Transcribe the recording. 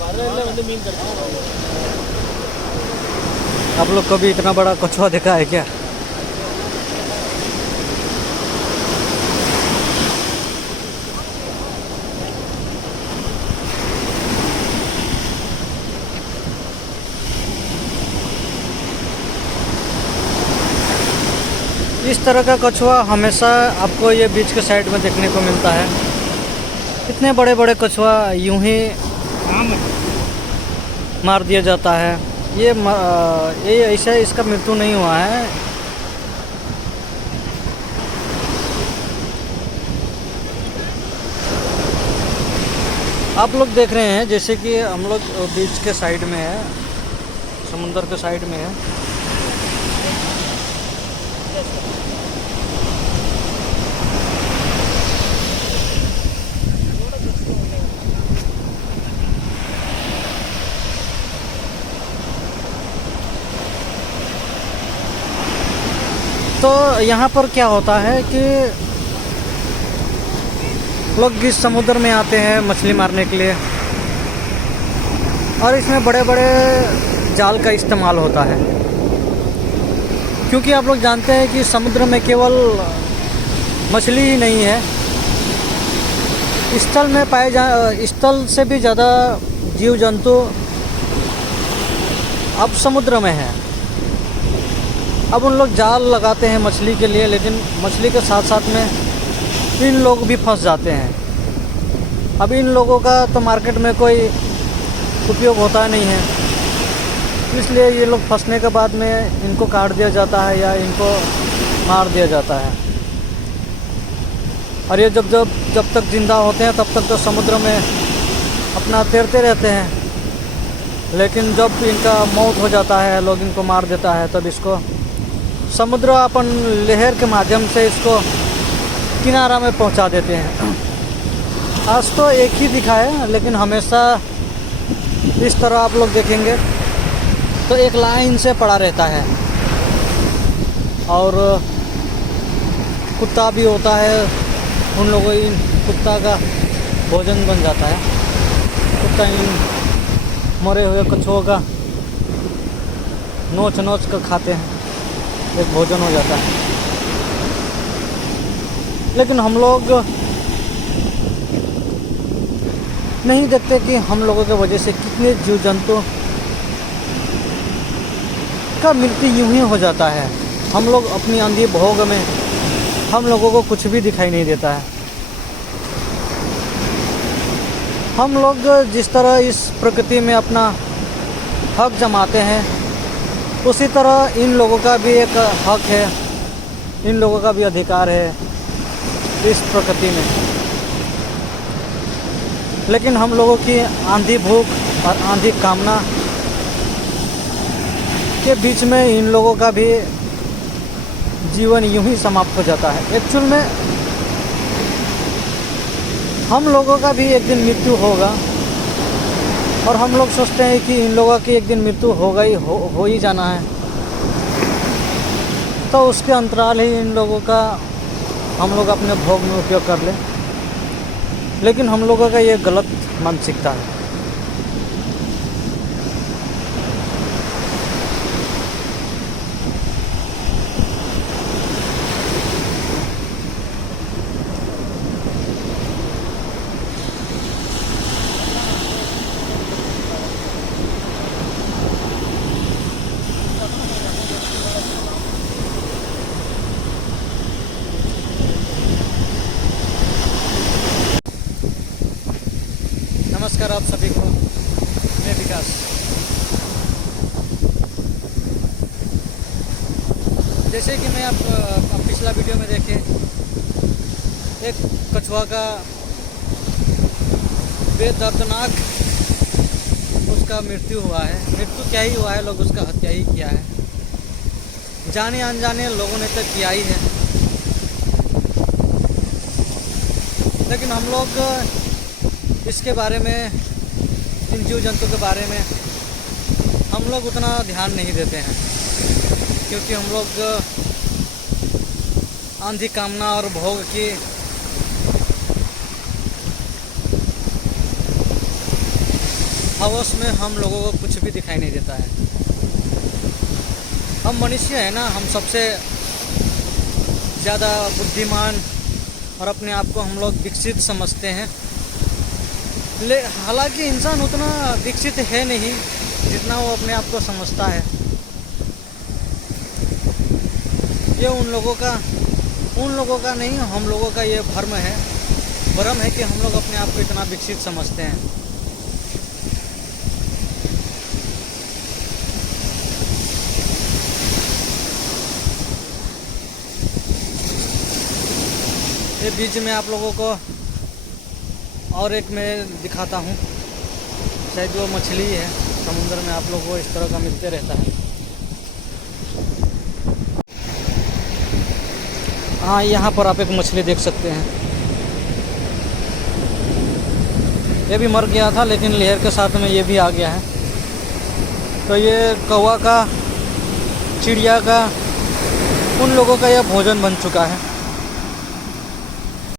आप लोग कभी इतना बड़ा कछुआ देखा है क्या? इस तरह का कछुआ हमेशा आपको ये बीच के साइड में देखने को मिलता है। इतने बड़े बड़े कछुआ यूं ही मार दिया जाता है। ये ऐसा इसका मृत्यु नहीं हुआ है। आप लोग देख रहे हैं जैसे कि हम लोग बीच के साइड में है, समुंदर के साइड में है। तो यहाँ पर क्या होता है कि लोग इस समुद्र में आते हैं मछली मारने के लिए, और इसमें बड़े बड़े जाल का इस्तेमाल होता है। क्योंकि आप लोग जानते हैं कि समुद्र में केवल मछली ही नहीं है, स्थल से भी ज़्यादा जीव जंतु अब समुद्र में है। अब उन लोग जाल लगाते हैं मछली के लिए, लेकिन मछली के साथ साथ में इन लोग भी फंस जाते हैं। अब इन लोगों का तो मार्केट में कोई उपयोग होता नहीं है, इसलिए ये लोग फंसने के बाद में इनको काट दिया जाता है या इनको मार दिया जाता है। और ये जब तक ज़िंदा होते हैं तब तक तो समुद्र में अपना तैरते रहते हैं, लेकिन जब इनका मौत हो जाता है, लोग इनको मार देता है, तब इसको समुद्र अपन लहर के माध्यम से इसको किनारा में पहुंचा देते हैं। आज तो एक ही दिखा है, लेकिन हमेशा इस तरह आप लोग देखेंगे तो एक लाइन से पड़ा रहता है। और कुत्ता भी होता है, उन लोगों इन कुत्ता का भोजन बन जाता है। कुत्ता इन मरे हुए कछुओं का नोच नोच कर खाते हैं, एक भोजन हो जाता है। लेकिन हम लोग नहीं देखते कि हम लोगों की वजह से कितने जीव जंतु का मृत्यु यूं ही हो जाता है। हम लोग अपनी अंधी भोग में हम लोगों को कुछ भी दिखाई नहीं देता है। हम लोग जिस तरह इस प्रकृति में अपना हक जमाते हैं, उसी तरह इन लोगों का भी एक हक है, इन लोगों का भी अधिकार है इस प्रकृति में। लेकिन हम लोगों की आंधी भूख और आंधी कामना के बीच में इन लोगों का भी जीवन यूं ही समाप्त हो जाता है। एक्चुअल में हम लोगों का भी एक दिन मृत्यु होगा, और हम लोग सोचते हैं कि इन लोगों की एक दिन मृत्यु होगा ही हो ही जाना है, तो उसके अंतराल ही इन लोगों का हम लोग अपने भोग में उपयोग कर लें। लेकिन हम लोगों का ये गलत मानसिकता है। नमस्कार आप सभी को, मैं विकास। जैसे कि मैं आप पिछला वीडियो में देखे, एक कछुआ का बेदर्दनाक उसका मृत्यु हुआ है। मृत्यु क्या ही हुआ है, लोग उसका हत्या ही किया है। जाने अनजाने लोगों ने तो किया ही है, लेकिन हम लोग इसके बारे में, इन जीव जंतु के बारे में हम लोग उतना ध्यान नहीं देते हैं, क्योंकि हम लोग आंधी कामना और भोग की हवस में हम लोगों को कुछ भी दिखाई नहीं देता है। हम मनुष्य हैं ना, हम सबसे ज़्यादा बुद्धिमान और अपने आप को हम लोग विकसित समझते हैं। हालांकि इंसान उतना विकसित है नहीं जितना वो अपने आप को समझता है। ये उन लोगों का नहीं, हम लोगों का ये भ्रम है कि हम लोग अपने आप को इतना विकसित समझते हैं। ये बीच में आप लोगों को और एक मैं दिखाता हूँ, शायद वो मछली है। समुद्र में आप लोगों को इस तरह का मिलते रहता है। हाँ, यहाँ पर आप एक मछली देख सकते हैं। ये भी मर गया था, लेकिन लहर के साथ में ये भी आ गया है। तो ये कौवा का, चिड़िया का, उन लोगों का यह भोजन बन चुका है।